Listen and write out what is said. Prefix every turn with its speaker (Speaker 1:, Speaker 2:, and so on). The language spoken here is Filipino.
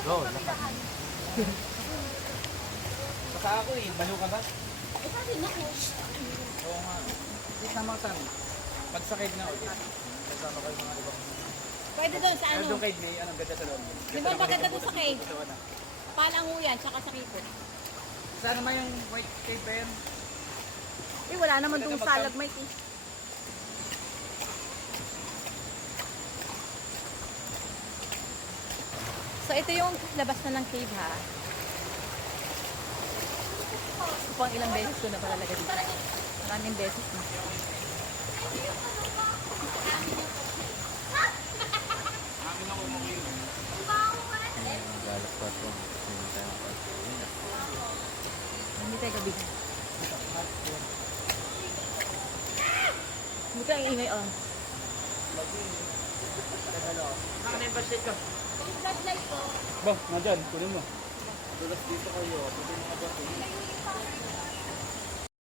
Speaker 1: Go, lakad.
Speaker 2: Baka ako eh, balo ka ba?
Speaker 3: Eh, sabi na ko.
Speaker 2: Oo nga. Wait naman saan? Pagsakid na ulit. Kasama kayo mga ibang...
Speaker 3: Pwede doon sa
Speaker 2: Ano
Speaker 3: ano.
Speaker 2: doon kay May, anong ganda sa loob?
Speaker 3: Di ba maganda doon sa cave? Palanguyan, tsaka sa kipot.
Speaker 2: Saan naman yung white cave ba yan?
Speaker 4: Eh, wala naman tong
Speaker 2: magkam-
Speaker 4: stalagmite eh.
Speaker 3: So ito yung labas na ng cave ha. So, pang ilang beses ko na palalagay dito. Maraming beses na.
Speaker 1: Galak pa ito. Hindi tayo pagkain.
Speaker 3: Hindi tayo gabi. Hindi ka ingay oh.
Speaker 2: Saan na yung budget ko?
Speaker 3: Yung flashlight.
Speaker 2: Ba, nandiyan, kunin mo. Tulas dito kayo. Pwede mo ka ba?